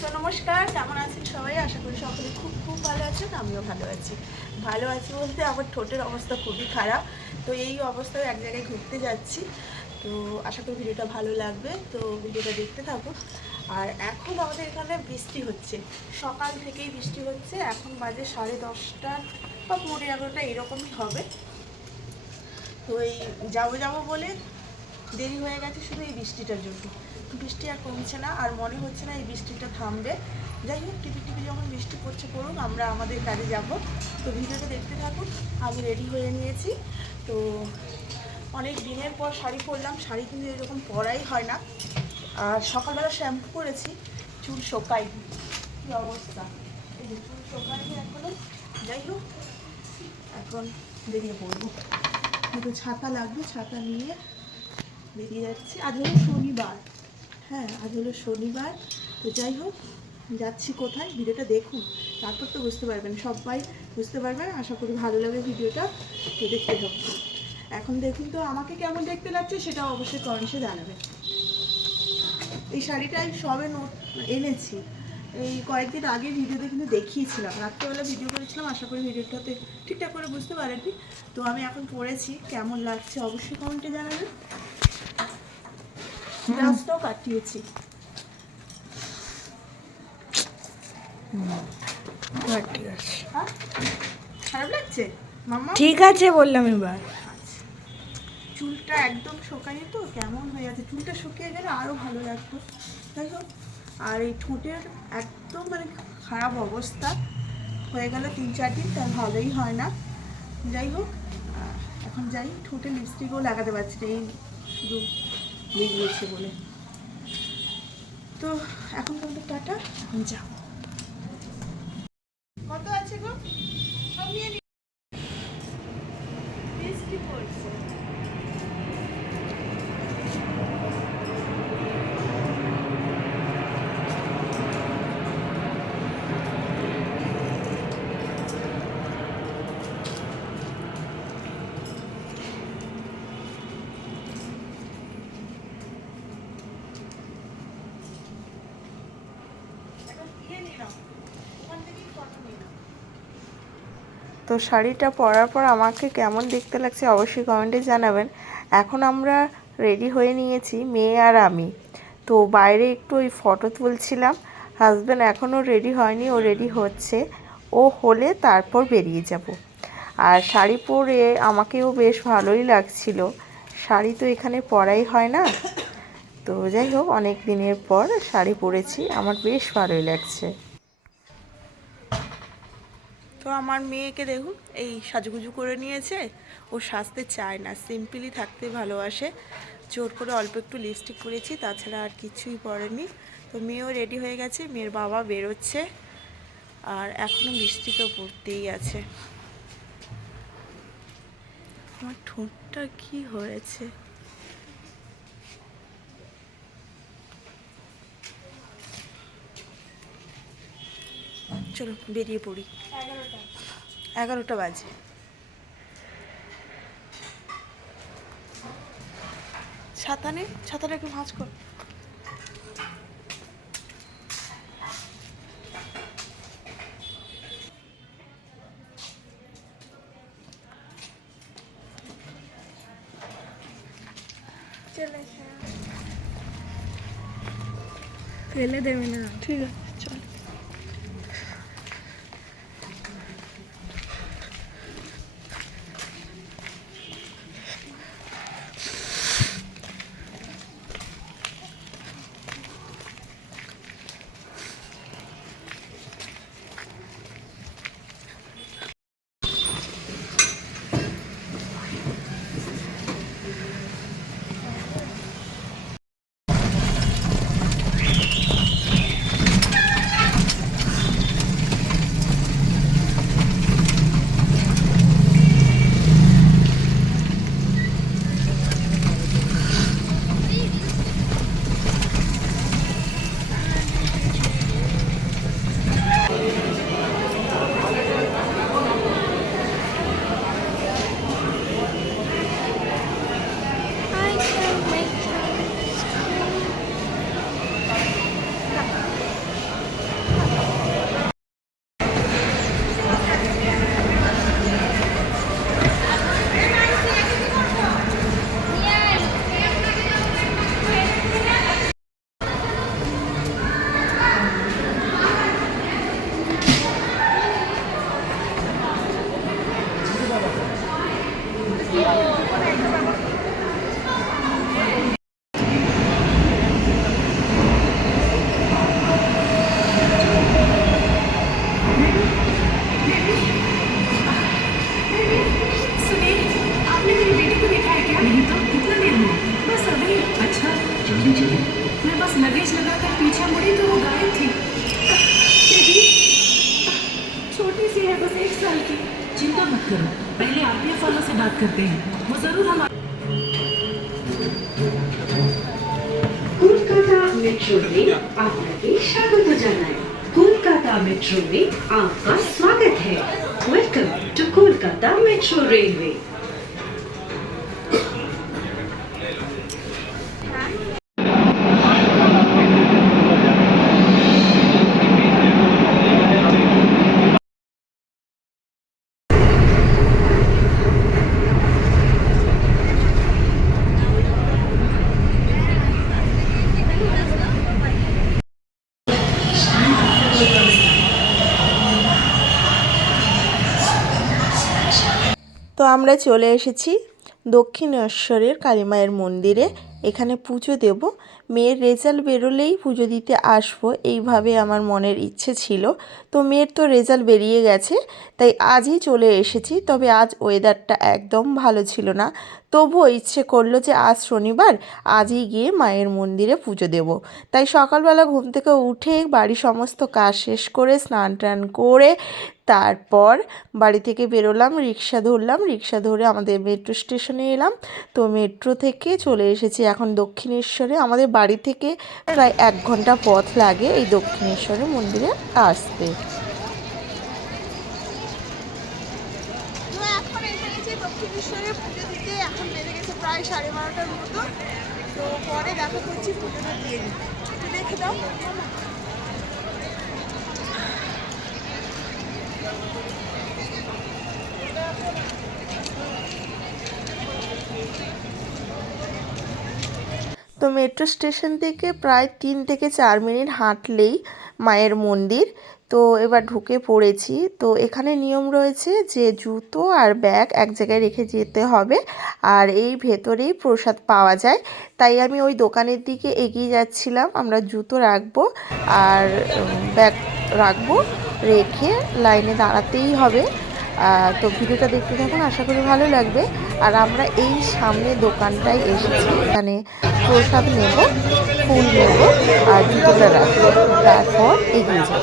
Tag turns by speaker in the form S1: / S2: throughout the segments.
S1: তো নমস্কার, কেমন আছেন সবাই? আশা করি সকলে খুব খুব ভালো আছেন, আমিও ভালো আছি। ভালো আছি বলতে আমার ঠোঁটের অবস্থা খুবই খারাপ, তো এই অবস্থায় এক জায়গায় ঘুরতে যাচ্ছি। তো আশা করি ভিডিওটা ভালো লাগবে, তো ভিডিওটা দেখতে থাকুন। আর এখন আমাদের এখানে বৃষ্টি হচ্ছে। সকাল থেকেই বৃষ্টি হচ্ছে, এখন বাজে সাড়ে দশটা বা পনেরো এগারোটা, এরকমই হবে। তো এই যাব যাব বলে দেরি হয়ে গেছে শুধু এই বৃষ্টিটার জন্য। বৃষ্টি আর কমছে না, আর মনে হচ্ছে না এই বৃষ্টিটা থামবে। যাই হোক টিপি টিপি যখন বৃষ্টি পড়ছে পড়ুক, আমরা আমাদের কাজে যাব। তো ভিডিওটা দেখতে থাকুন, আমি রেডি হয়ে নিয়েছি। তো অনেক দিনের পর শাড়ি পরলাম, শাড়ি কিন্তু এরকম পরাই হয় না। আর সকালবেলা শ্যাম্পু করেছি, চুল শোকাই কী অবস্থা? চুল শোকায়নি এখনও। যাই হোক, এখন বেরিয়ে পড়ব। ছাতা লাগবে, ছাতা নিয়ে বেরিয়ে যাচ্ছি। আজ শনিবার। হ্যাঁ আজ হলো শনিবার। তো যাই হোক, যাচ্ছি কোথায়? ভিডিওটা দেখুন, তারপর তো বুঝতে পারবেন, সবাই বুঝতে পারবেন। আশা করি ভালো লাগে ভিডিওটা, তো দেখতে থাকুন। এখন দেখুন তো, আমাকে কেমন দেখতে লাগছে সেটা অবশ্যই কমেন্টসে জানাবেন। এই শাড়িটা আমি সবে নোট এনেছি। এই কয়েকদিন আগে ভিডিওতে কিন্তু দেখিয়েছিলাম। রাত্রেবেলা ভিডিও করেছিলাম, আশা করি ভিডিওটাতে ঠিকঠাক করে বুঝতে পারেননি। তো আমি এখন পড়েছি কেমন লাগছে অবশ্যই কমেন্টে জানাবেন। ব্লাউজটাও কাটিয়েছি
S2: ঠিক আছে
S1: খারাপ লাগছে
S2: ঠিক আছে বললাম এবার।
S1: চুলটা একদম শোকায়নি তো? কেমন হয়ে যাচ্ছে চুলটা শুকিয়ে গেলে আরও ভালো লাগতো। যাই হোক আর এই ঠোঁটের একদম মানে খারাপ অবস্থা। হয়ে গেল তিন চার দিন তার ভালোই হয় না। যাই হোক এখন যাই ঠোঁটে লিপস্টিকও লাগাতে পারছি না। এই শুধু বেরিয়েছে বলে। তো এখন পর্যন্ত টাটা এখন যাও কত আছে গো সব নিয়ে নি বৃষ্টি পড়ছে এখন ইয়ে নিলাম ওখান থেকেই ফটো নিলাম
S2: তো শাড়িটা পরার পর আমাকে কেমন দেখতে লাগছে অবশ্যই কমেন্টে জানাবেন। এখন আমরা রেডি হয়ে নিয়েছি মেয়ে আর আমি। তো বাইরে একটু ওই ফটো তুলছিলাম। হাজব্যান্ড এখনও রেডি হয়নি, ও রেডি হচ্ছে। ও হলে তারপর বেরিয়ে যাব। আর শাড়ি পরে আমাকেও বেশ ভালোই লাগছিল। শাড়ি তো এখানে পরাই হয় না। তো যাই হোক, অনেক দিনের পর শাড়ি পরেছি। আমার বেশ ভালোই লাগছে।
S1: তো আমার মেয়েকে দেখুন, এই সাজুগুজু করে নিয়েছে। ও সাজতে চায় না, সিম্পলি থাকতে ভালোবাসে। জোর করে অল্প একটু লিপস্টিক করেছি তাছাড়া আর কিছুই পরেনি। তো মেয়েও রেডি হয়ে গেছে, মেয়ের বাবা বেরোচ্ছে। আর এখনও বৃষ্টি তো পড়তেই আছে। আমার ঠোঁটটা কি হয়েছে? চলো, বেরিয়ে পড়ি। এগারোটা বাজে। ছাতা নে ছাতাটা একটু ভাঁজ কর।
S2: ফেলে দেবে না।
S1: ঠিক আছে।
S2: আমরা চলে এসেছি দক্ষিণেশ্বরের কালী মায়ের মন্দিরে। এখানে পুজো দেব। মেয়ের রেজাল্ট বেরোলেই পুজো দিতে আসব, এইভাবে আমার মনের ইচ্ছে ছিল। তো মেয়ের তো রেজাল্ট বেরিয়ে গেছে, তাই আজই চলে এসেছি, তবে আজ ওয়েদারটা একদম ভালো ছিল না। তবুও ইচ্ছে করল যে আজ শনিবার আজই গিয়ে মায়ের মন্দিরে পুজো দেব। তাই সকালবেলা ঘুম থেকে উঠে বাড়ির সমস্ত কাজ শেষ করে, স্নান টান করে তারপর বাড়ি থেকে বেরোলাম, রিক্সা ধরলাম, রিক্সা ধরে আমাদের মেট্রো স্টেশনে এলাম। তো মেট্রো থেকে চলে এসেছি এখন দক্ষিণেশ্বরে, আমাদের বাড়ি থেকে প্রায় এক ঘণ্টা পথ লাগে এই দক্ষিণেশ্বরের মন্দিরে আসতে।
S1: দেখা করছি দিয়ে দেখে দাও।
S2: তো মেট্রো স্টেশন থেকে প্রায় তিন থেকে চার মিনিট হাঁটলেই মায়ের মন্দির। তো এবার ঢুকে পড়েছি। তো এখানে নিয়ম রয়েছে যে জুতো আর ব্যাগ এক জায়গায় রেখে যেতে হবে আর এই ভেতরেই প্রসাদ পাওয়া যায়। তাই আমি ওই দোকানের দিকে এগিয়ে যাচ্ছিলাম। আমরা জুতো রাখব আর ব্যাগ রাখব, রেখে লাইনে দাঁড়াতেই হবে। তো ভিডিওটা দেখতে থাকুন, আশা করি ভালো লাগবে। আর আমরা এই সামনে দোকানটায় এসেছি। এখানে প্রসাদ নেব, ফুল নেব আর জুতোটা রাখব। তারপর এগিয়ে যাব।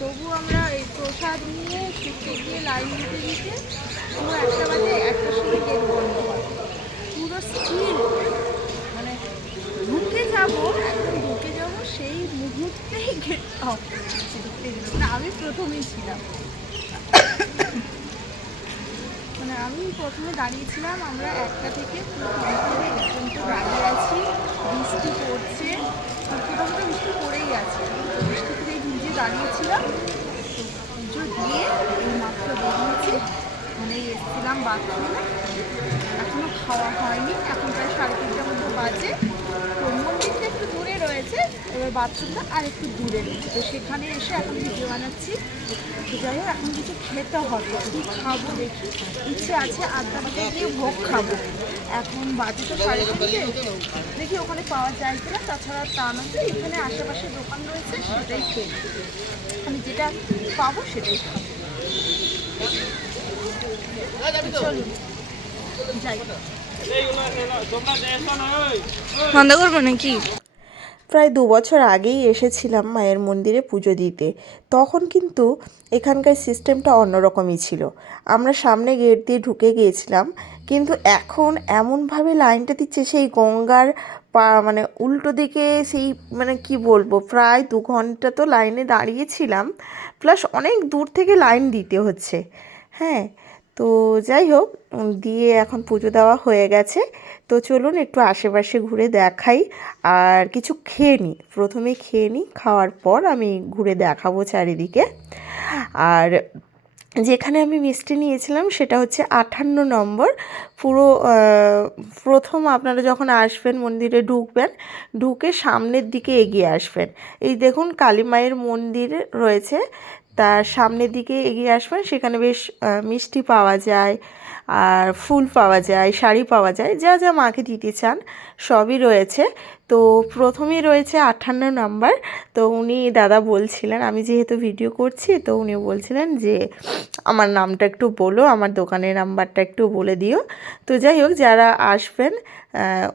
S1: তবু আমরা এই প্রসাদ নিয়ে ঢুকতে গিয়ে লাইন দিতে দিতে পুরো একটা বাজে একটার সময় গেট বন্ধ পুরো স্টিল মানে ঢুকে যাব, একদম ঢুকে যাব সেই মুহূর্তেই গেট ঢুকতে মানে আমি প্রথমেই ছিলাম। মানে আমি প্রথমে দাঁড়িয়েছিলাম, আমরা একটা থেকে পর্যন্ত দাঁড়িয়ে আছি। বৃষ্টি পড়ছে। ছোটো বৃষ্টি পড়েই আছে। বৃষ্টি দাঁড়িয়েছিলাম পুজো দিয়ে এই মাত্র বেরিয়েছি। মানে এসেছিলাম বাথরুমে এখনও খাওয়া হয়নি। এখন প্রায় সাড়ে তিনটার মতো বাজে তো মন্দিরটা একটু দূরে রয়েছে এবার বাথরুমটা আর একটু দূরে। রয়েছে তো সেখানে এসে এখন ভিডিও বানাচ্ছি। যাই হোক এখন কিছু খেতে হবে। কি খাব দেখি? ইচ্ছে আছে আড্ডা বাজে গিয়ে ভোগ খাব। এখন বাজে তো সাড়ে দেখি ওখানে পাওয়া যায় কিনা। তাছাড়া তা না যে এখানে আশেপাশে দোকান রয়েছে সেটাই খেয়ে আমি যেটা পাবো সেটাই খাব। চলুন যাই।
S3: বন্ধ করব নাকি?
S2: প্রায় দু বছর আগেই এসেছিলাম মায়ের মন্দিরে পুজো দিতে। তখন কিন্তু এখানকার সিস্টেমটা অন্যরকমই ছিল। আমরা সামনে গেট দিয়ে ঢুকে গিয়েছিলাম, কিন্তু এখন এমনভাবে লাইনটা দিচ্ছে, সেই গঙ্গার পা মানে উল্টো দিকে সেই মানে কি বলব, প্রায় দু ঘণ্টা তো লাইনে দাঁড়িয়েছিলাম, প্লাস অনেক দূর থেকে লাইন দিতে হচ্ছে। হ্যাঁ তো যাই হোক, দিয়ে এখন পুজো দেওয়া হয়ে গেছে। তো চলুন একটু আশেপাশে ঘুরে দেখাই। আর কিছু খেয়ে নিই প্রথমে খেয়ে নিই খাওয়ার পর আমি ঘুরে দেখাবো চারিদিকে। আর যেখানে আমি মিষ্টি নিয়েছিলাম সেটা হচ্ছে আটান্ন নম্বর। পুরো প্রথম আপনারা যখন আসবেন মন্দিরে ঢুকবেন, ঢুকে সামনের দিকে এগিয়ে আসবেন। এই দেখুন কালী মায়ের মন্দির রয়েছে। তার সামনের দিকে এগিয়ে আসবেন, সেখানে বেশ মিষ্টি পাওয়া যায়। আর ফুল পাওয়া যায়, শাড়ি পাওয়া যায়, যা যা মাকে দিতে চান সবই রয়েছে। তো প্রথমেই রয়েছে আটান্ন নাম্বার। তো উনি দাদা বলছিলেন, আমি যেহেতু ভিডিও করছি, তো উনি বলছিলেন যে, আমার নামটা একটু বলো, আমার দোকানের নাম্বারটা একটু বলে দিও। তো যাই হোক, যারা আসবেন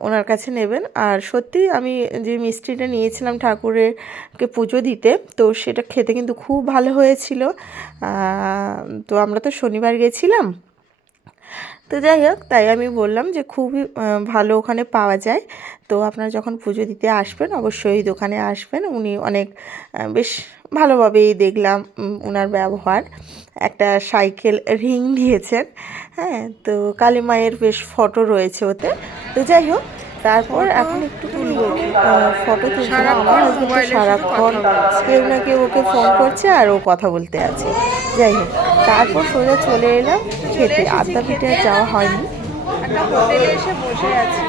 S2: ওনার কাছে নেবেন। আর সত্যি আমি যে মিষ্টিটা নিয়েছিলাম ঠাকুরেরকে পুজো দিতে, তো সেটা খেতে কিন্তু খুব ভালো হয়েছিল। তো আমরা তো শনিবার গেছিলাম। তো যাই হোক, তাই আমি বললাম যে খুবই ভালো ওখানে পাওয়া যায়। তো আপনারা যখন পুজো দিতে আসবেন, অবশ্যই দোকানে আসবেন। উনি অনেক বেশ ভালোভাবেই দেখলাম ওনার ব্যবহার। একটা সাইকেল রিং দিয়েছেন হ্যাঁ? তো কালী মায়ের বেশ ফটো রয়েছে ওতে। তো যাই হোক তারপর এখন একটু তুলবো ফটো তুলবো আমার হাজবেন্ড সারাক্ষণ কেউ না কেউ ওকে ফোন করছে আর ও কথা বলতে আছে। যাই হোক তারপর সোজা চলে এলাম খেতে। আড্ডা পিঠে আর যাওয়া হয়নি।
S1: একটা হোটেলে এসে বসে আছি।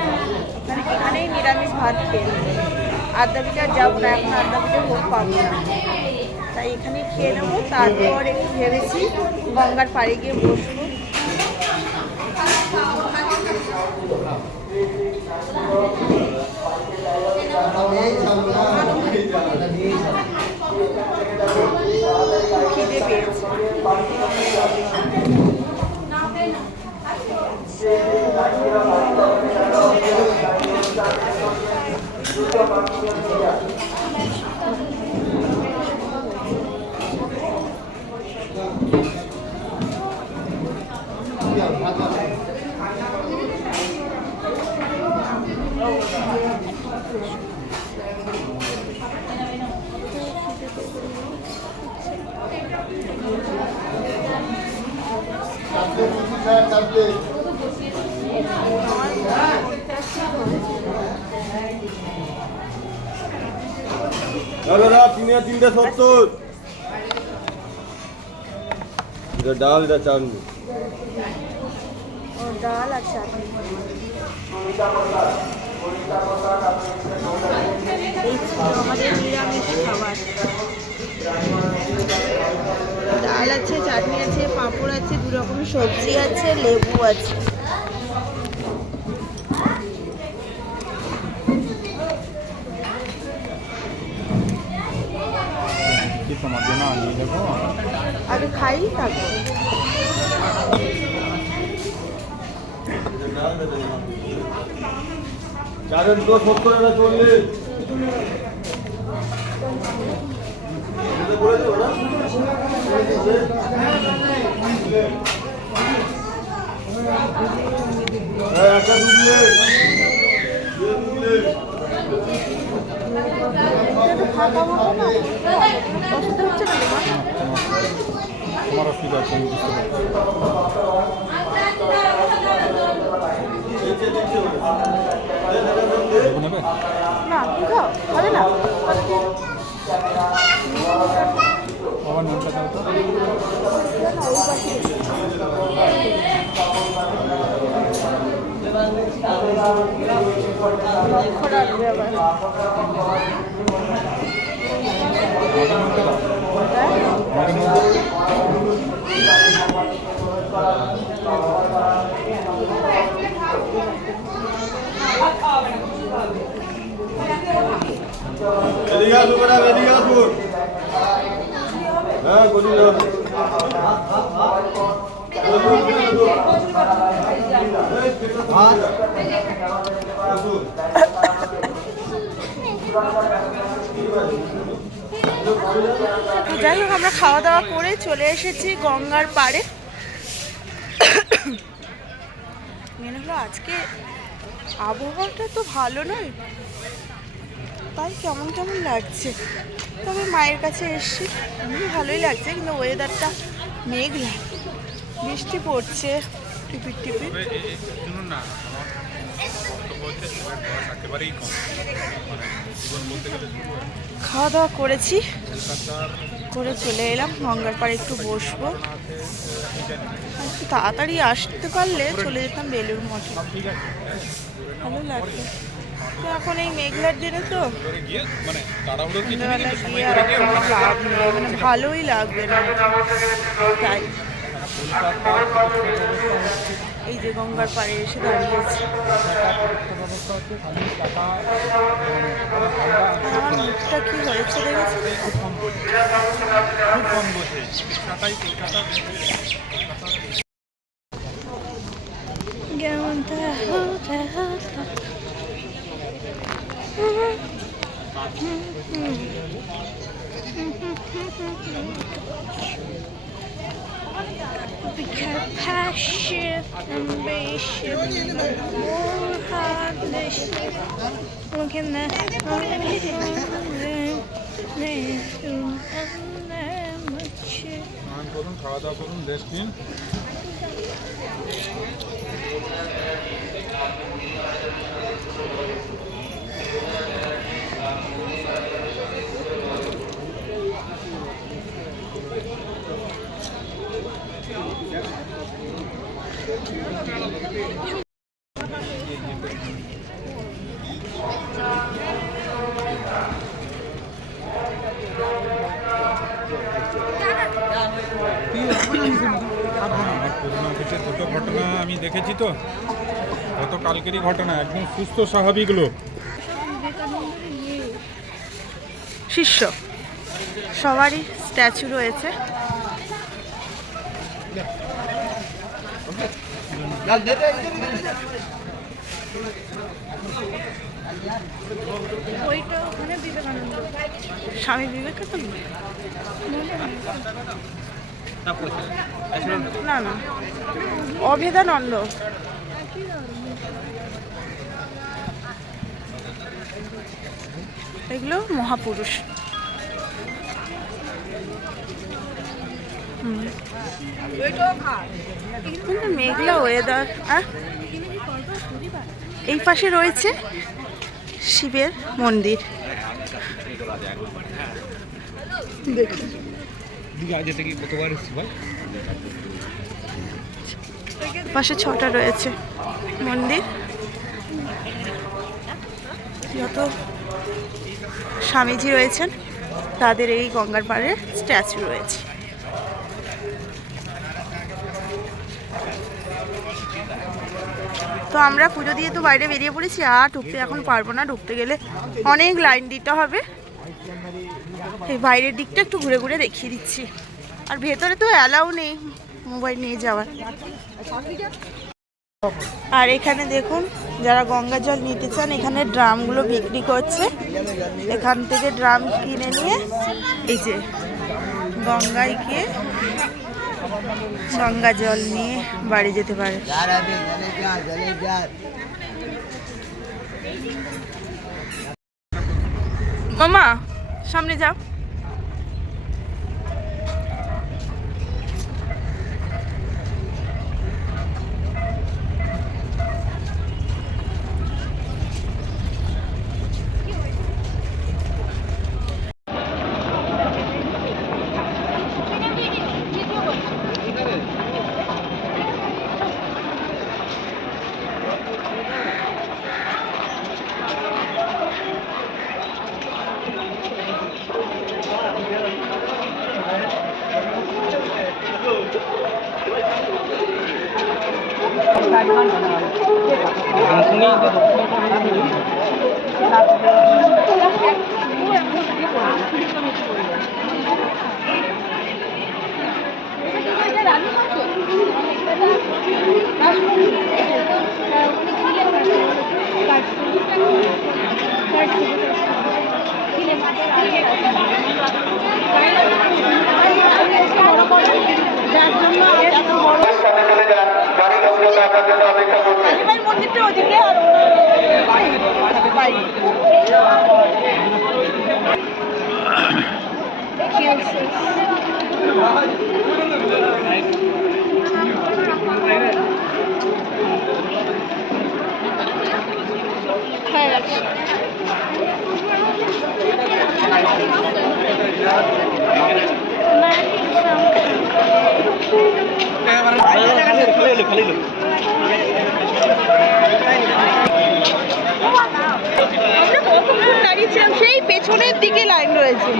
S1: মানে এখানেই নিরামিষ ভাত খেয়ে আড্ডা পিঠে আর যাব না এখন আড্ডা পিঠে ভোগ পাবো না। তাই এখানে খেয়ে নেব। তারপর একটু ভেবেছি গঙ্গার পাড়ে গিয়ে বসবো। খিদে পেয়েছে।
S3: তিনে তিনটে সত্তর। এটা ডাল এটা চাটনি।
S1: ডাল আর চাটনি। ডাল আছে, চাটনি আছে, পাঁপড় আছে, দু রকমের সবজি আছে, লেবু আছে। আগে খাই তারপর।
S3: চল্লিশ
S1: তোমার
S4: অসুবিধা আছে আমি
S1: না খাও হবে না?
S4: বাবার নামটা দাও তো
S1: লক্ষ্য রাখবে আবার
S4: মাটির নামটা দাও মাটির নামটা
S3: এদিকে আসুন ম্যাডাম এদিকে আসুন হ্যাঁ গদি যাও
S1: তো যাই হোক, আমরা খাওয়া দাওয়া করে চলে এসেছি গঙ্গার পাড়ে। মেন হলো আজকে আবহাওয়াটা তো ভালো নয়। তাই কেমন কেমন লাগছে? তবে মায়ের কাছে এসছি। এমনি ভালোই লাগছে কিন্তু ওয়েদারটা মেঘলা। বৃষ্টি পড়ছে টিপির টিপির।
S4: মানে
S1: খাওয়া দাওয়া করেছি। করে চলে এলাম গঙ্গার পাড়ে একটু বসবো। একটু তাড়াতাড়ি আসতে পারলে চলে যেতাম বেলুর মঠে। ভালো লাগতো তো এখন এই মেঘলার দিনে তো
S4: গিয়ে
S1: আর কোনো মানে ভালোই লাগবে না। তাই। এই যে গঙ্গার পাড়ে এসে দাঁড়িয়েছি আমার মুখটা কি হয়েছে দেখেছি?
S4: খুব
S5: passion, ambition, more heartless.
S4: Look in the Anadolu'nun kağıda. ঘটনা একদম সুস্থ স্বাভাবিক লোক
S1: শিষ্য। সবারই স্ট্যাচু রয়েছে।
S5: ওইটা ওখানে বিবেকানন্দ।
S1: স্বামী বিবেকানন্দ? না না। অভেদানন্দ। এগুলো মহাপুরুষ। মেঘলা ওয়েদার আর এই পাশে রয়েছে শিবের মন্দির। পাশে ছটা রয়েছে মন্দির। যত স্বামীজি রয়েছেন, তাদের এই গঙ্গার পাড়ে স্ট্যাচু রয়েছে। তো আমরা পুজো দিয়ে তো বাইরে বেরিয়ে পড়েছি, আর ঢুকতে এখন পারব না, ঢুকতে গেলে অনেক লাইন দিতে হবে। এই বাইরের দিকটা একটু ঘুরে ঘুরে দেখিয়ে দিচ্ছি। আর ভেতরে তো অ্যালাউ নেই মোবাইল নিয়ে যাওয়ার। আর এখানে দেখুন যারা গঙ্গা জল নিতে চান, এখানে ড্রামগুলো বিক্রি করছে। এখান থেকে ড্রাম কিনে নিয়ে এই যে গঙ্গায় গিয়ে গঙ্গা জল নিয়ে বাড়ি যেতে পারে। মামা, সামনে যাও
S5: Thank you.
S1: ওদিকে আর ওনার বাইরে
S5: ভালো লাগছে
S1: কতক্ষণ দাঁড়িয়েছিলাম সেই পেছনের দিকে লাইন রয়েছে।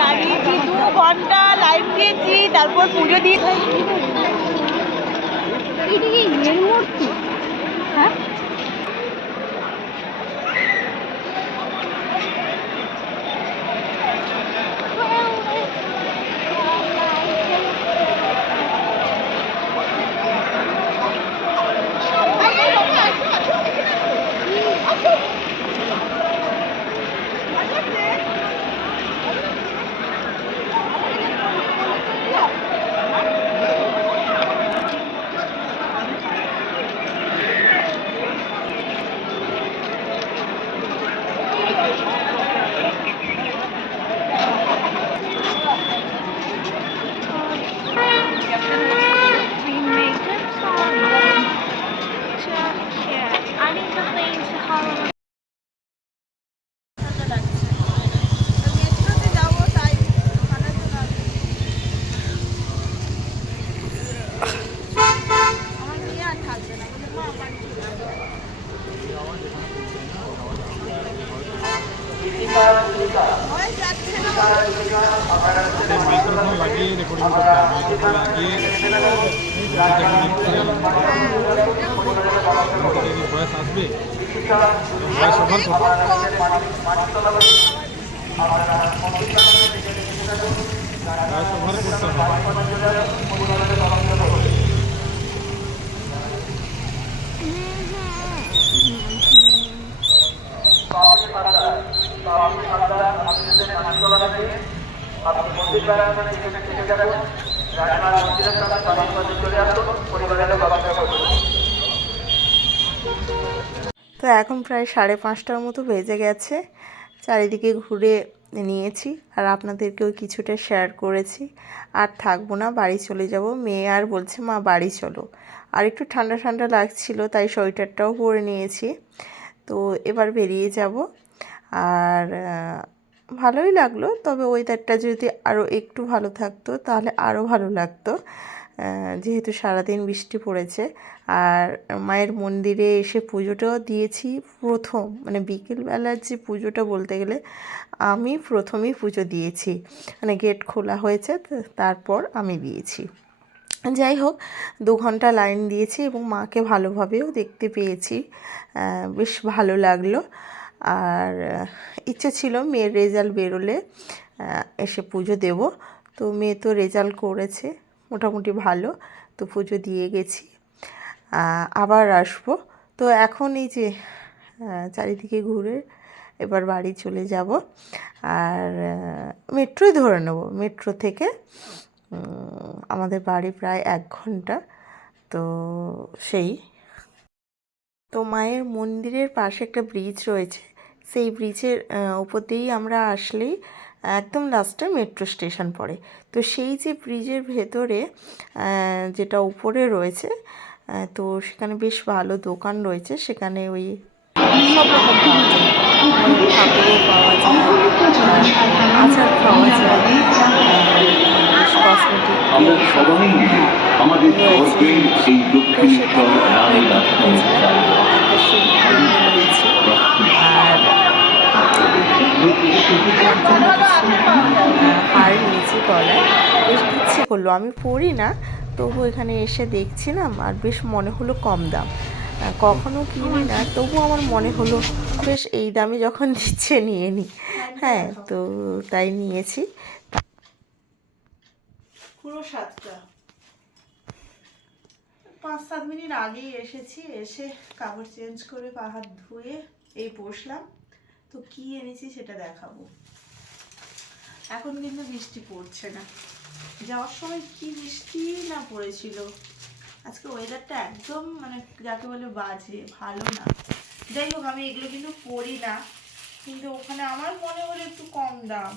S1: দাঁড়িয়েছি দু ঘণ্টা লাইন দিয়েছি তারপর পুজো দিয়ে
S5: মূর্তি।
S1: তো
S2: এখন প্রায় সাড়ে পাঁচটার মতো বেজে গেছে। চারিদিকে ঘুরে নিয়েছি আর আপনাদেরকেও কিছুটা শেয়ার করেছি। আর থাকব না, বাড়ি চলে যাব। মেয়ে আর বলছে, মা, বাড়ি চলো। আর একটু ঠান্ডা ঠান্ডা লাগছিল, তাই সোয়েটারটাও পরে নিয়েছি। তো এবার বেরিয়ে যাব। আর ভালোই লাগল, তবে ওয়েদারটা যদি আরও একটু ভালো থাকতো, তাহলে আরও ভালো লাগতো। যেহেতু সারাদিন বৃষ্টি পড়েছে, আর মায়ের মন্দিরে এসে পুজোটাও দিয়েছি প্রথম মানে বিকেলবেলার যে পুজোটা বলতে গেলে, আমি প্রথমেই পুজো দিয়েছি। মানে গেট খোলা হয়েছে তারপর আমি দিয়েছি। যাই হোক, দু ঘণ্টা লাইন দিয়েছি এবং মাকে ভালোভাবেও দেখতে পেয়েছি। বেশ ভালো লাগল। আর ইচ্ছে ছিল মেয়ের রেজাল্ট বেরোলে এসে পুজো দেব। তো মেয়ে তো রেজাল্ট করেছে, মোটামুটি ভালো, তো পুজো দিয়ে গেছি। আবার আসব। তো এখন এই যে চারিদিকে ঘুরে এবার বাড়ি চলে যাব। আর মেট্রোই ধরে নেব। মেট্রো থেকে আমাদের বাড়ি প্রায় এক ঘণ্টা। তো সেই। তো মায়ের মন্দিরের পাশে একটা ব্রিজ রয়েছে। সেই ব্রিজের উপর দিয়েই আমরা আসলেই একদম লাস্টে মেট্রো স্টেশন পড়ে। তো সেই যে ব্রিজের ভেতরে যেটা উপরে রয়েছে তো সেখানে বেশ ভালো দোকান রয়েছে। সেখানে ওই সব রকম পাওয়া যায়। ঠাকুরও পাওয়া যায় আচার পাওয়া যায় কসমেটিক
S3: আমরা সবাই মিলে আমাদের এই দক্ষিণেশ্বর
S2: গলায়। বেশ ইচ্ছে করল। আমি পরি না তবু এখানে এসে দেখছিলাম আর বেশ মনে হলো কম দাম। কখনো কিনি না তবু আমার মনে হলো, বেশ এই দামে যখন দিচ্ছে নিয়ে নিই হ্যাঁ তো তাই নিয়েছি।
S1: পুরো সাতটা পাঁচ সাত মিনিট আগেই এসেছি, এসে কাপড় চেঞ্জ করে পা হাত ধুয়ে এই বসলাম। তো কি এনেছি সেটা দেখাবো। এখন কিন্তু বৃষ্টি পড়ছে না। যাওয়ার সময় কি বৃষ্টি না পড়েছিল? আজকে ওয়েদারটা একদম মানে যাকে বলে বাজে, ভালো না। যাই হোক, আমি এগুলো কিন্তু পরি না, কিন্তু ওখানে আমার মনে হলো একটু কম দাম।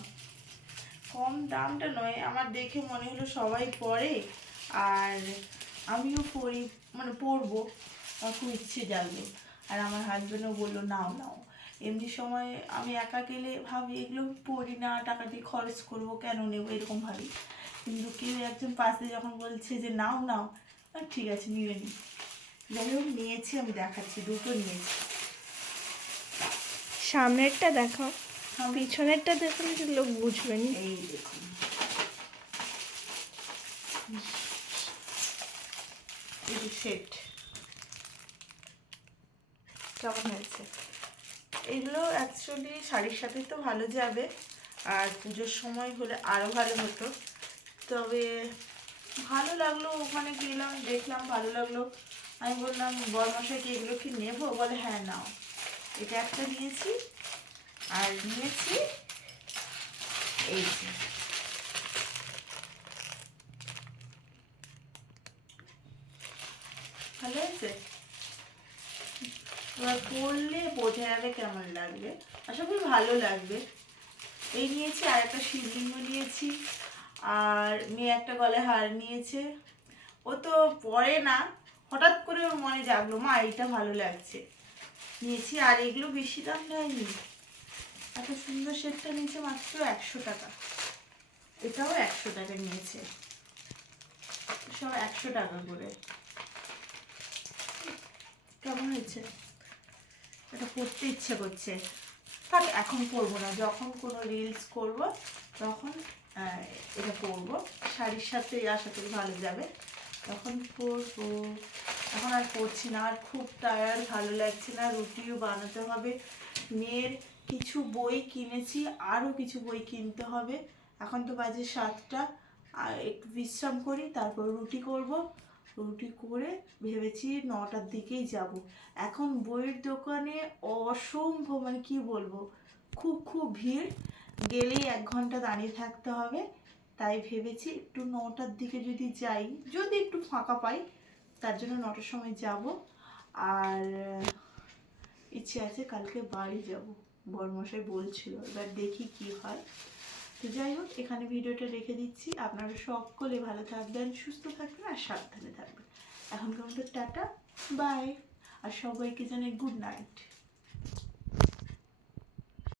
S1: কম দামটা নয়, আমার দেখে মনে হলো সবাই পরে আর আমিও পরি মানে পরবো আমার খুব ইচ্ছে জাগলো। আর আমার হাজব্যান্ডও বলল, নাও নাও। এমনি সময় আমি একা গেলে ভাবি এগুলো পড়ি না টাকা দিয়ে খরচ করব কেন নেব? এরকম ভাবি। কিন্তু কেউ একজন পাশে যখন বলছে যে নাও নাও ঠিক আছে নিয়ে নি। যাই হোক নিয়েছি আমি দেখাচ্ছি দুটো নিয়েছি।
S5: সামনেরটা দেখাও। পিছনেরটা দেখলে লোক বুঝবে নি।
S1: এই দেখুন। সেট কেমন হয়েছে? এগুলো অ্যাকচুয়ালি শাড়ির সাথে তো ভালো যাবে। আর পুজোর সময় হলে আরও ভালো হতো। তবে ভালো লাগল ওখানে গেলাম, দেখলাম ভালো লাগল। আমি বললাম বরমশাইকে এগুলো কি নেব? বলে হ্যাঁ নাও। এটা একটা নিয়েছি, আর নিয়েছি এই যে। ভালো হয়েছে? এবার পরলে বোঝা যাবে কেমন লাগবে। আশা করি ভালো লাগবে। এই নিয়েছি, আর একটা শিবলিঙ্গ নিয়েছি, আর মেয়ে একটা গলায় হার নিয়েছে। ও তো পরে না, হঠাৎ করে ওর মনে জাগলো, মা, এইটা ভালো লাগছে। নিয়েছি, আর এগুলো বেশি দাম নেয়নি এত সুন্দর সেটটা নিয়েছে মাত্র একশো টাকা। এটাও একশো টাকা নিয়েছে। সব একশো টাকা করে। কেমন হয়েছে? এটা পড়তে ইচ্ছে করছে। থাক, এখন করব না। যখন কোনো রিলস করব, তখন এটা পরবো শাড়ির সাথে আশা করি ভালো যাবে। তখন পরবো এখন আর পরছি না। আর খুব টায়ার্ড ভালো লাগছে না। রুটিও বানাতে হবে। মেয়ের কিছু বই কিনেছি, আরও কিছু বই কিনতে হবে। এখন তো বাজে সাতটা। আর একটু বিশ্রাম করি, তারপর রুটি করব। রুটি করে ভেবেছি নটার দিকেই যাব। এখন বইয়ের দোকানে অসম্ভব মানে কি বলব, খুব খুব ভিড়। গেলেই এক ঘণ্টা দাঁড়িয়ে থাকতে হবে। তাই ভেবেছি একটু নটার দিকে যদি যাই, যদি একটু ফাঁকা পাই, তার জন্য নটার সময় যাব। আর ইচ্ছে আছে কালকে বাড়ি যাব, বরমশাই বলছিল, এবার দেখি কি হয়। তো যাই হোক, এখানে ভিডিওটা রেখে দিচ্ছি। আপনারা সকলে ভালো থাকবেন, সুস্থ থাকবেন আর সাবধানে থাকবেন। এখন কিন্তু টাটা বাই আর সবাইকে জানাই গুড নাইট